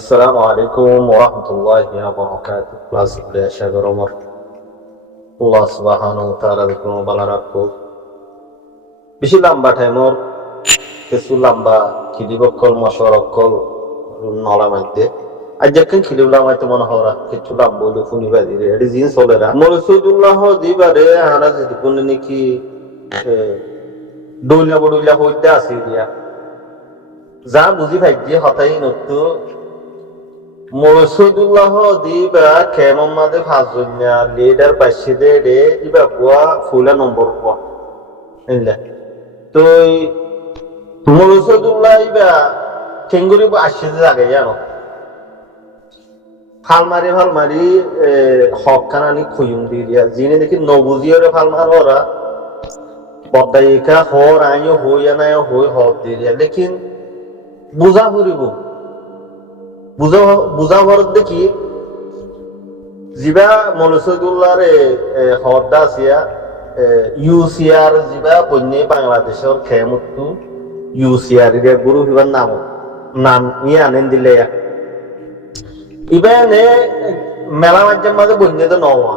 السلام عليكم ورحمة الله وبركاته. لازم لا شجر عمر الله سبحانه وتعالى بكم بلاركو বেশি লম্বা টাইমর কিছু লম্বা খিদিবকল মশরকল নলা মাইতে আজ যখন খিলিবলা মাইতে মনে হরা কিছু লম্বা বলে ফুনিবা দিরে এটি জিন চলেরা মরসুদুল্লাহ দিবারে আরা যদি কোনে নাকি দৌলিয়া বড়ুলিয়া হইতে আসি দিয়া যা বুঝি ভাইজি হতাই নতু মরসুদুল্লাহ দিবা কেমন মাদে ফাজুনিয়া লিডার পাইছে দে রে ইবা বুয়া ফুলা নম্বর বুয়া বুঝলে তো মরসুদুল্লাহ ইবা কেঙ্গুরি আসছে জায়গায় জানো ফালমারি হক খানানি খুয়ুম দিয়া যিনি দেখি নবুজিয়রে ফালমার ওরা বদাইকা হর আইও হইয়া নাই হই হক দিয়া লেকিন বুঝা ফুরিব বুঝা ভরত দেখি যিবা মরসুদুল্লাহর হরদা আসিয়া ইউসিআর যিবা বন্যে বাংলাদেশের খেমতু ইউসিআর এর গুরু হিবার নাম নিয়ে আনেন দিলে ইবেনে মেলা মাঝে মাঝে বন্যে তো নওয়া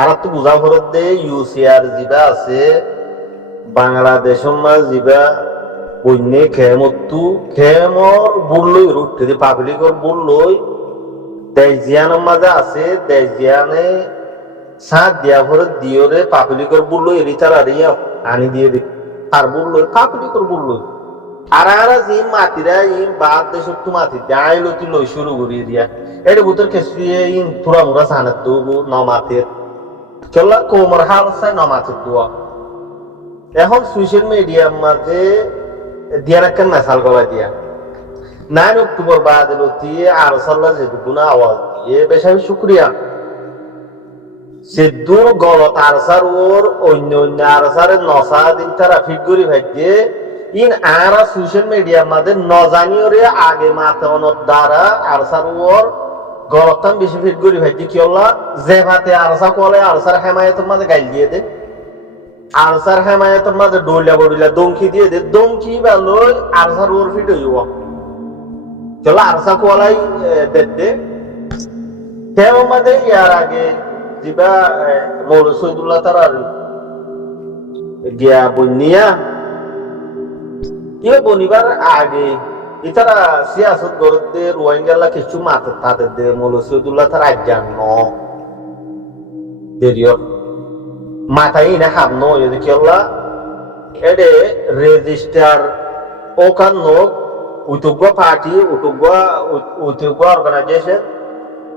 আর তো বুঝা ভরত দে ইউসিআর যিবা আছে বাংলাদেশের মাঝ যিবা বন্যে খেমতু খেমর বুললই রুট পাবলিকর বুললই দেশিয়ানের মাঝে আছে দেশিয়ানে সাত দিয়া ভরে দিওরে পাবলিকর বুললই এরিতার আরিয়া আনি দিয়ে দি আর বুললই পাবলিকর বুললই আর যে মাতিরা ইন বাদ দেশ তো মাতি দেয় লতি লই শুরু করিয়ে দিয়া এর ভিতর কেসিয়ে ইন পুরা মুরা সানাত তো নমাতের চলা কোমর হালসায় নমাতের দোয়া এখন সোশ্যাল মিডিয়ার মাঝে দিয়া রাখেন মেসাল গলা দিয়া 9 অক্টোবর বাদ লতি আর সাল্লাহ যেগুনা আওয়াজ দিয়ে বেশি শুক্রিয়া সে দূর গলত আরসার ওর অন্য আরসারের নসা দিন তারা ফিট করি ভাইকে ইন আরা সোশ্যাল মিডিয়ার মাঝে নজানিয়রে আগে মাতানোর দ্বারা আরসার ওর গলতাম বেশি ফিট করি ভাইকে কি হল্লা যে ভাতে আরসা কলে আরসার হেমায়তের মাঝে গাইল দিয়ে দে আরসার হেমায়তের মাঝে ডলিয়া বড়িলা দমকি দিয়ে দে দমকি বা লই আরসার ওর ফিট হইব চলো আরসা কোয়ালাই দে তের মাঝে ইয়ার আগে যিবা মরসুদুল্লাহ তারা গিয়া বন্যা ইয়ে বনিবার আগে ইতারা সিয়াসত করতে রোহিঙ্গালা কিছু মাথা তাদের দে মরসুদুল্লাহ তারা আজ্ঞান ন দেরিয়র মাথায় না হাম নয় কি আল্লাহ এডে রেজিস্টার ওখান নোক উতুগ্য পার্টি উতুগ্য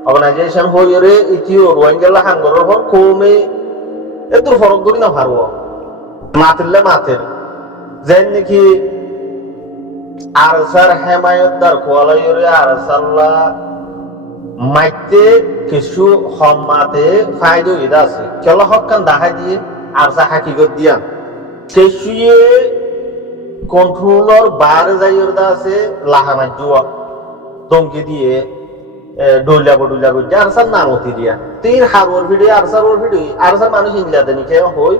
অর্গানাইজেশন হইরে ইতিও রোহিঙ্গালা হাঙ্গরের হর কমে এদুর ফরক করি না পারব মাতিলে মাতের যেন নাকি আরসার হেমায়তদার কোয়ালাইরে আরসাল্লাহ মাইতে কিছু হম্মাতে ফায়দা ইদা আছে চলো হকান দেখা দিয়ে আরসা হাকিগত দিয়া কিছুয়ে কন্ট্রোলর বাইরে যাইরদা আছে লাহামাই জুয়া দমকি দিয়ে ডলিয়া বডুলিয়া গজ্জা আরসার নামতি দিয়া তিন হারওর ভিডিও আরসার মানুষ ইংলা দেনি কে হই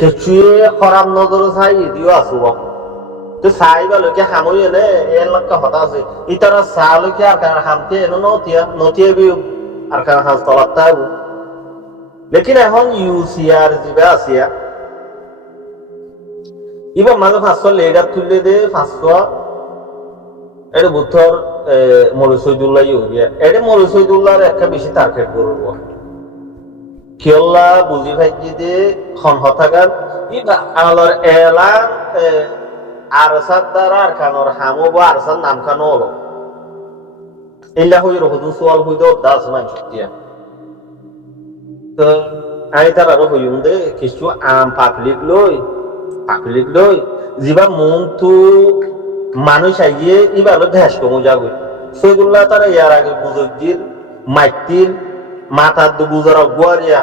কিছুয়ে খরাব নজর চাই দিও আসুব তো চাইবা লোকে হামই এনে এলাকা হতা আছে ইতারা চা লোকে আর কার হামতে এনে নতিয়া বি আর কার হাজ তলাত তাইব লেকিন এখন ইউসিআর যিবা আসিয়া ইবা মাঝে 500 লেডার তুললে দে 500 এর বুথর মরসুদুল্লাহ ইউরিয়া এর মরসুদুল্লাহর একটা বেশি টার্গেট করব কিল্লা বুঝি ভাইজি দে খন হতাগার ইবা আলোর এলান আরসাদ দ্বারা আর খানোর হামো বা আরসাদ নাম খানো হলো ইল্লা হই রহুদু সোয়াল হইদো 10 মান দিয়া তো আই তার আরো হইম দে কিছু আম পাবলিক লই যিবা মন তো মানুষ আইয়ে ইবার ভেস কমু যাবে সৈদুল্লাহ তারা ইয়ার আগে বুজুর্গির মাইতির মাথার দু গুজরা গুয়ারিয়া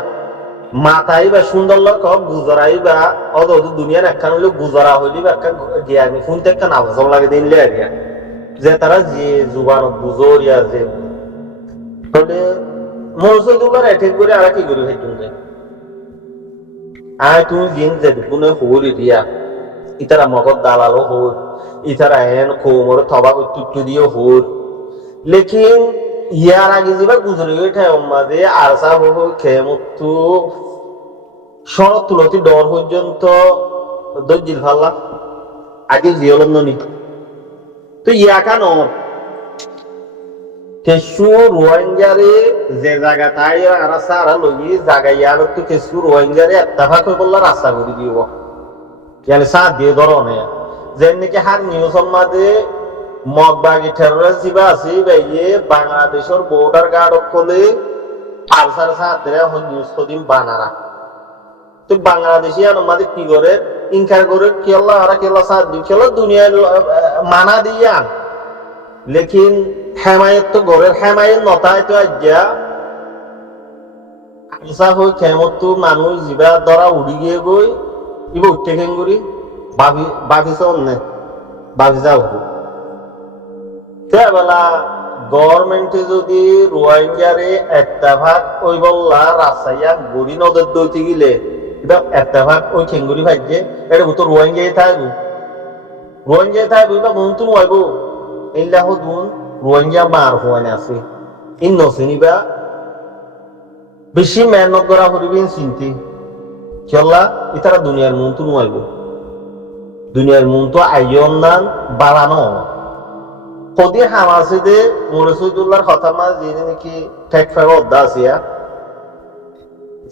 মাথাই বা সুন্দর লোক গুজরাই বা অদ দুনিয়ার একখান হইলে গুজরা হইলি বা একটা জ্ঞানী শুনতে একটা নামাজ লাগে দিনলে আরিয়া যে তারা যে জুবান বুজরিয়া যে মরসুদুল্লাহর এটেক করে আর কি করি ভাইতুন যে আয় তুমি দিন যে কোনে হরি দিয়া ইতারা মগজ দালালো হর ইতারা এন কোমর থবা উত্তু দিয়ে হর লেকিন ইয়ার আগে যেবার গুজরে ওঠে মাঝে আরসা বহু খেমতো শরৎ তুলতি ডর পর্যন্ত দজ্জিল ফাল্লা আগে জিয়লন নি তো ইয়াকা ন কেসু রোহিঙ্গারে যে জায়গা তাই আরসা আর লই জায়গা ইয়ার তো কেসু রোহিঙ্গারে এত্তাফাক হয়ে বললা রাস্তা করে দিব ইয়ালে সাথ দিয়ে ধরনে যেন নাকি হার নিউজ মাঝে মগবাগি টেরোরিস্ট জিবা আছে বাইয়ে বাংলাদেশের বর্ডার গার্ড কলে আরসার সাথে এখন নিউজ কদিন বানারা তো বাংলাদেশি আমাদের কি করে ইনকার করে কেলা আর কেলা সাথ দি কেলা দুনিয়ার মানা দিয়া লেকিন হেমায়ত তো ঘরের হেমায়ত নতায় তো আজ্ঞা আরসা হই কেমত মানুষ জিবা ধরা উড়ি গিয়ে গই ইব উঠতে খেঙ্গুরি বাভিস অন্যে বাভিসা উঠু বেলা গভর্নমেন্টে যদি রোহিঙ্গারে একটা ভাগ ওই বললা রাস্তাইয়া গড়ি নদের দইতে গিলে এটা একটা ভাগ ওই খেঙ্গুরি ভাইছে এটা তো রোহিঙ্গাই থাকবো বা বন্ধু নয়বো এইলা হদুন রোহিঙ্গা মার হওয়ানে আছে ইন নসিনিবা বেশি মেহনত করা হরিবিন চিন্তি কেলা ইতারা দুনিয়ার মন তো নয়বো দুনিয়ার মন তো আইয়ন নান বাড়ানো কদি হামাসে দে মুরসুদুল্লাহর কথা মা যিনি নাকি ঠেক ফেরো অদ্দা আসিয়া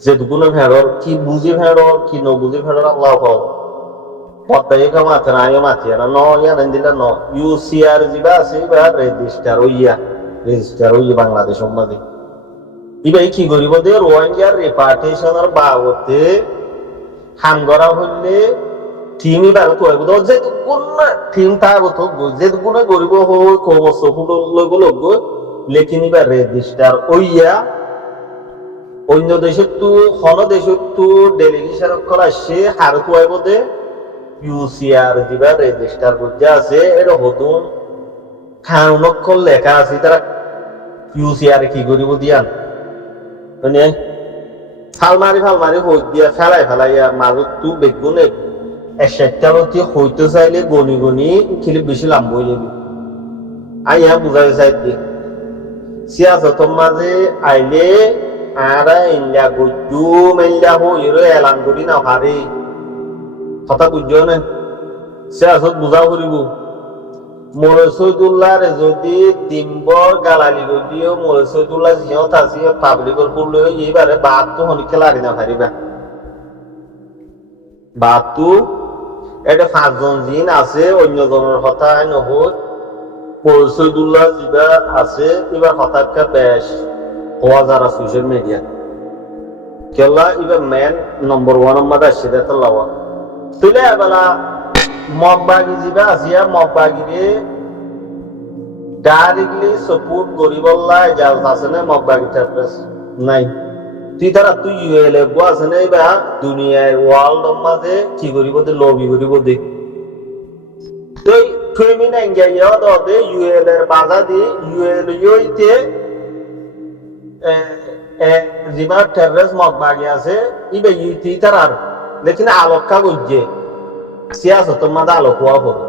যে দুগুলো ফেরর কি বুঝি ফেরর কি ন বুঝি ফেরর আল্লাহ কও পদ্মায় কামাতে না আয়ো মাতিয়া না ন ইয়া দিলা ন ইউসিআর জিবা আছে বা রেজিস্টার হইয়া বাংলাদেশ সম্বন্ধে ইবাই কি করিব দে রোহিঙ্গার রিপার্টেশনের বাবতে হাম করা হইলে টিম এবার তো যে কোন টিম থাকবো তো যে কোনো গরিব হই কবস ফুটল লেকিন এবার রেজিস্টার ওইয়া অন্য দেশের তো হন দেশের তো ডেলিগেশন করা আসছে হার তো আইব দে ইউসিআর দিবা রেজিস্টার করতে আছে এটা হতুন খাউনক্ষর লেখা আছে তারা ইউসিআর কি করিব দিয়ান মানে ফালমারি হই দিয়া ফেলাইয়া মাজত তো বেগুনে এসেটারতি হইতে চাইলে গনি খেলে বেশি লাভ হয়ে যাবে আইয়া বুঝাই চাই দি সিয়াসতর মাঝে আইলে আরা ইন্ডিয়া গুজু মেলিয়া হইর এলান করি না হারে কথা বুঝছো না সিয়াসত বুঝা করিব মরসুদুল্লাহর যদি দিম্বর গালালি গদিও মরসুদুল্লাহ জিয়ত আছে পাবলিকর করলে এইবারে বাদ তো হনি খেলারি না হারিবা বাদ তো এটা 5 জন জিন আছে অন্য জনের কথা নহত মরসুদুল্লাহ জিবা আছে এবার হঠাৎ বেশ হওয়া যারা সোশ্যাল মিডিয়া কেলা এবার মেন নম্বর 1 নম্বর আসছে তো লাওয়া তুলে এবেলা মগবাগি জিবা আসিয়া মগবাগিরে ডাইরেক্টলি সাপোর্ট গরিবল্লা ইজাজত আছে না মগবাগি টেররিস্ট নাই তুই তারা তুই ইউএলএফ আছে না বা দুনিয়ার ওয়ার্ল্ড মাঝে কি করিব দে লবি করিব দে তুই ফেমিনা ইংগিয়া দে ইউএল এর বাধা দি ইউএল ইতে জিমা টেররিস্ট মগবাগি আছে ইবে ইতি তারার লেকিন আলোকা গজ্জে সিয়াসত মাঝে আলোক হওয়া হবে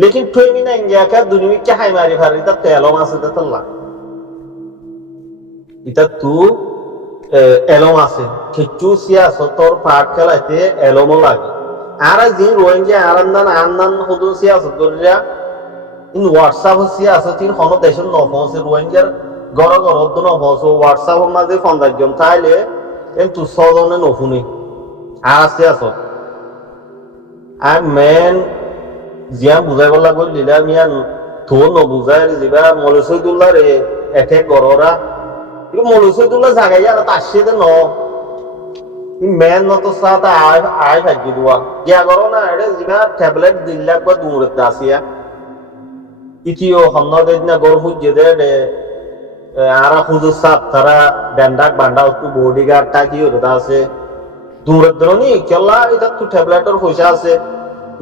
লেকিন ফেমিনা ইংগিয়া কা দুনিয়া কে হাই মারি ফারি তা তেলম আছে তাল্লা ইতা তু এলম আছে কিছু সিয়াসতর পাঠ খেলাইতে এলমও লাগে আর যে রোহিঙ্গা আন্দান হতো সিয়াসত করিয়া ইন হোয়াটসঅ্যাপ সিয়াসত ইন হন দেশের নফসে রোহিঙ্গার গড় নফস হোয়াটসঅ্যাপের মাঝে 50 জন তাইলে কিন্তু 6 জনে নফুনি আর সিয়াসত আর মেন জিয়া বুঝাই বলা বল লিলা মিয়া তো নবুঝাই যিবা মৌলসুদুল্লাহ রে একে গড়রা মৌলসুদুল্লাহ জাগাই আর তাসে দে ন মেন নত সাথে আয় ভাগ্য দুয়া গিয়া করো না এটা জিনা ট্যাবলেট দিল্লাক বা দূরে দাসিয়া ইতিও হন্নদে না গরু ফুজে দে আরা খুজু সাপ তারা ডান্ডাক বান্ডা একটু বডিগার্ড টাকি ওরে দাসে দূরে দরনি কেলা এটা তো ট্যাবলেটের পয়সা আছে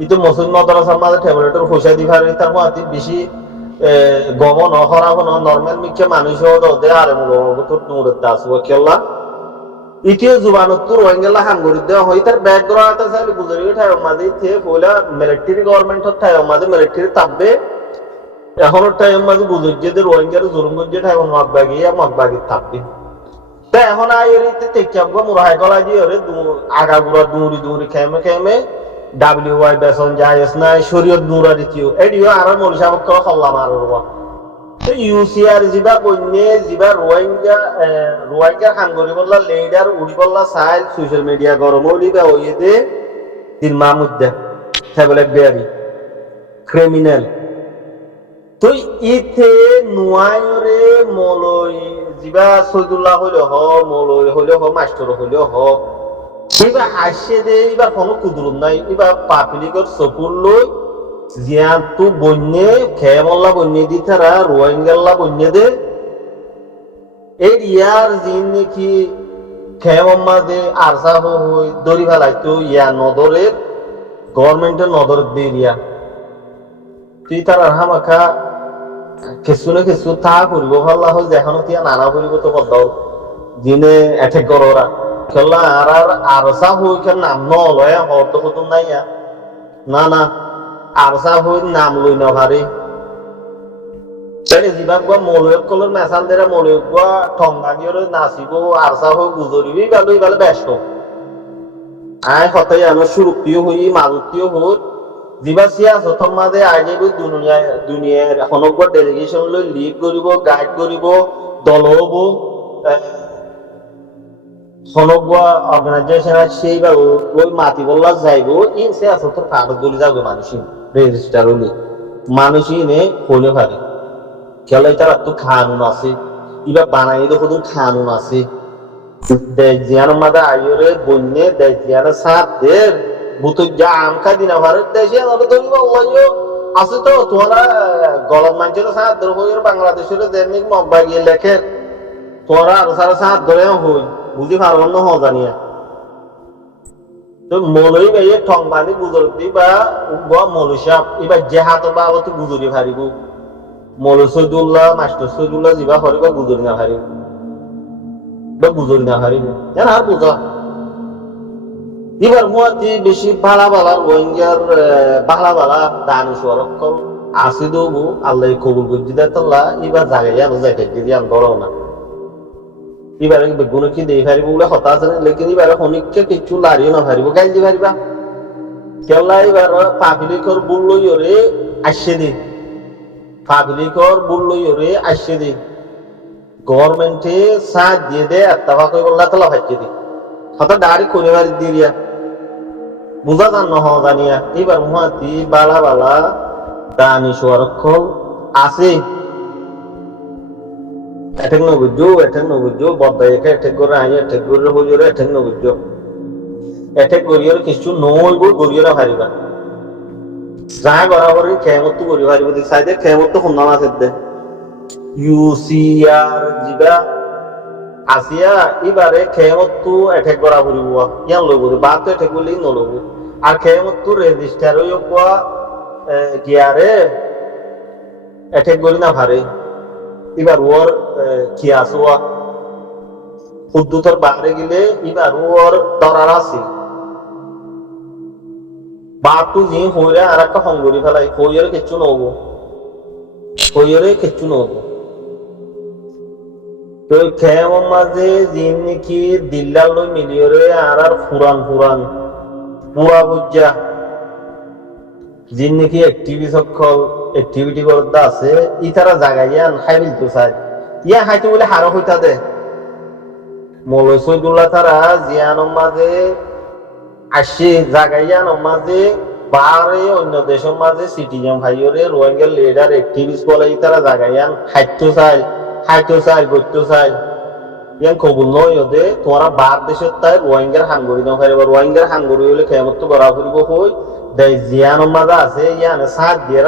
ইতো মসজিদ মাদ্রাসার মাঝে ট্যাবলেটের পয়সা দিভারে তার মধ্যে বেশি গমন হরাব না নরমাল মিকে মানুষ দে আরে মূল তো দূরে দাস ও কেলা ইতিও জুবানত রোহিঙ্গা হাঙ্গুরি দেওয়া হয় তার ব্যাকগ্রাউন্ড আছে গুজরি ঠায় মাঝে থে পয়লা মিলিটারি গভর্নমেন্ট ঠায় মাঝে মিলিটারি তাববে এখনো টাইম মাঝে বুঝুচ্ছে যে রোহিঙ্গার জুলুম করছে এখন মগবাগি থাকবে তা এখন আইরিতে টেকচাপ গো মুরাই গলা দিয়ে ওরে আগাগুড়া দৌড়ি দৌড়ি খেমে খেমে ডাব্লিউআই বেসন জায়েজ নাই শরীয়ত নুরা দিতিও এডিও আর মরিসাবক করে খল্লা মারব তো ইউসিআর জিবা বন্যে জিবা রোহিঙ্গা হাঙ্গরি বললা লেডার উড়ি বললা সাইল সোশ্যাল মিডিয়া গরম উড়িবা ওইদে দিন মামুদ্দা ফেবলেক বেয়ারি ক্রিমিনাল তো ইতে নুয়ায়রে মলই জিবা সৈদুল্লাহ হইলে হ মলই হইলে হ মাস্টার হইলে হ এবার আসে দে এবার কোনো কুদুরুম নাই এবার পাবলিকর চকুর লই জিয়ান তু বন্যে খেমল্লা বন্যে দি তারা রোহিঙ্গাল্লা বন্যে দে এই ইয়ার জিন নাকি খেমম্মা দে আরসা হই দড়ি ফেলাইতো ইয়া নদরের গভর্নমেন্টের নদর দিয়ে তুই তার হামাখা কিছু না কিছু তা করিব ভাল্লা হল যেখানে তিয়া নানা করিব তো বদাও দিনে এঠেক গড়রা খেলা আর আরসা হই খেল নাম নলয় হত হতো নাই না না আরসা হই নাম লই না ভারি তাহলে জিবাক বা মলয়ক কলর মেসাল দেরা মলয়ক বা ঠঙ্গা দিয়ে নাচিব আরসা হই গুজরিবি বেলো ইবালে ব্যস্ত আয় হতাই আমার সুরক্ষীয় হই মালতীয় হই জিবা সিয়াসত মাঝে আইলে দুনিয়ার সমগ্র ডেলিগেশন লৈ লিড কৰিব গাইড কৰিব দল হব সমগ্র অর্গানাইজেশন সেইবার ওই মাতি বললা যাইব ইন সিয়াসতর কাগজ দলি যাবে মানুষই রেজিস্টার হলে মানুষই নে হলে পারে খেলা তার তো খানুন আছে এবার বানাই দেখো খানুন আছে দেশ জিয়ার মাঝে আইরে বন্যে দেশ জিয়ার সাথ দের বুতুক যা আমখা দিনা ভারত দেশে আমরা ধরিব ওইও আছে তো তোরা গলম মানুষের সাথ ধরে হই বাংলাদেশের যেমনি মগবাগি লেখে তোরা আর সারা সাথ ধরে হই বুঝি পারব না হ জানিয়া তো মলই ভাই ঠং বানি গুজরতি বা মলুসাপ এবার যে হাত বা তো গুজরি ভারিব মল সৈদুল্লাহ মাস্টার সৈদুল্লাহ যিবা হরিব গুজরি না ভারিব বা গুজরি না ভারিব জান আর বুঝা এবার মুয়াতি বেশি ভালা ভালা রোহিঙ্গার ভালা ভালা দানি সরক্ষল আসি দেবো আল্লাহ কবুল করছি দেতল্লা এবার জায়গায় আর জায়গায় যদি আমি ধরো না এবারে বেগুন কি দিয়ে ফারিব বলে হতা আছে লেকিন এবারে হনিককে কিছু লাড়িও না ফারিব গাইল দি ফারিবা কেলা এবার পাবলিকর বুললই ওরে আসছে দি পাবলিকর বুললই ওরে আসছে দি গভর্নমেন্টে সাথ দিয়ে দে আত্মা কই বললা তলা ফাইছে দি হতা দাড়ি কোনে বাড়ি দিয়া বুঝা যান নহ জানিয়া এবার মুহাতি বালা বালা দানি সরক্ষল আছে এঠেক নবুজো বদাইকে এঠেক করে আই এঠেক করে হইরে এঠেক নবুজো এঠেক করিয়র কিছু নইব গরিয়রা হারিবা যা বরাবরই খেমত করি হারিব দি সাইডে খেমত হুন্নাম আছে দে ইউসিআর জিবা আসিয়া এবারে খেমত এঠেক করা করিব ইয়ান লইব বাত এঠেক বলি নলব আর খেমত রেজিস্টার হইও কোয়া গিয়ারে এঠেক গলি না ভারে এবার ওর কি আসোয়া হুদ্দুতর বাইরে গেলে এবার ওর দরার আছে বাতু জি হইরে আর একটা হঙ্গরি ফেলাই হইরে কিচ্ছু নব তো খেম মাঝে জিন নাকি দিল্লার লই মিলিয়রে আর ফুরান পুরা বুঝা জিন নাকি অ্যাক্টিভিটি করতে আছে ইতারা জায়গায় ইয়ান হাইবিল তো চাই ইয়া হাইতে বলে হারো হইতা দে মৌলভী শহীদুল্লাহ তারা জিয়ানোর মাঝে আসে জায়গায় ইয়ানোর মাঝে বারে অন্য দেশের মাঝে সিটিজেন ভাইরে রোহিঙ্গা লিডার অ্যাক্টিভিস্ট বলে ইতারা জায়গায় ইয়ান হাইতো চাই ইয়ান কবুল নয় দে তোমরা বার দেশের তাই রোহিঙ্গার হাঙ্গরি না পারিব রোহিঙ্গার হাঙ্গরি হলে খেমত করা ফুরিব হই জিয়ানোর মাঝে আছে ইয়ানে সাথ দিয়ে